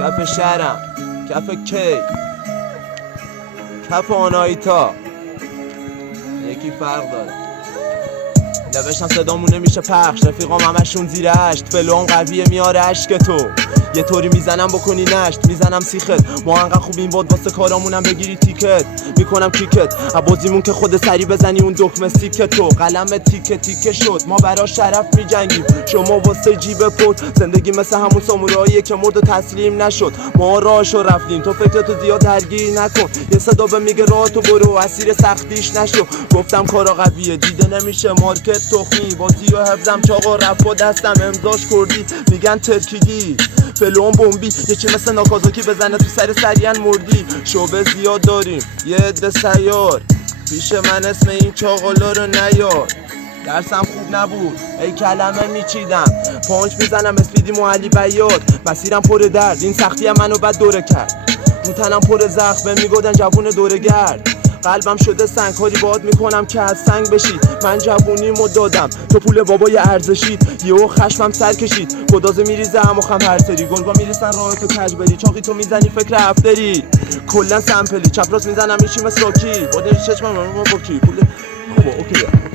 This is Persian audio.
کف شهرم، کف کی، کف آنایتا یکی فرق داره. نوشتم صدامون نمیشه پخش، رفیقام همشون زیر هشت، فلوام قویه میاره عشق تو، یه طوری میزنم بکنی نشت، میزنم سیخت، ما انقدر خوبیم باد واسه کارامونم بگیری تیکت، میکنم کیکت عبازیمون که خود سری بزنی اون دکمه سیک تو، قلم تیکه تیکه شد ما برا شرف میجنگیم، شما واسه جیب پر، زندگی مثل همون ساموراییه که مرد و تسلیم نشد، ما راهشو رفتیم تو فکرتو زیاد درگیر نکن، یه صدا به میگه راه تو برو اسیر سختیش نشو، گفتم کارا قویه دیده نمیشه مارکت تخمی، بازی و حفظم چاقا رفت و دستم امضاش کردی، میگن ترکیدی فلوم بمبی، یکی مثل ناکازاکی بزنه تو سر سریعن مردی، شعبه زیاد داریم یه عده سیار، پیش من اسم این چاقالا رو نیار، درسم خوب نبود ای کلمه میچیدم، پانچ میزنم اسپیدیم و علی بیاد، مسیرم پر درد این سختی هم منو بد دوره کرد، رو تنم پر زخم میگودن جوون دوره گرد، قلبم شده سنگ کاری باهات میکنم که از سنگ بشی، من جوونیمو دادم تو پول بابای ارزشی، یهو خشمم سر کشید گدازه میریزه اما خم هر سری، گلگا میریسن راهتو کج بری، چاقی تو میزنی فکر هفتری، کلا سمپلی چپ راست میزنم میشی مثل راکی، با دری چشمم با کی پول خوبه اوکی.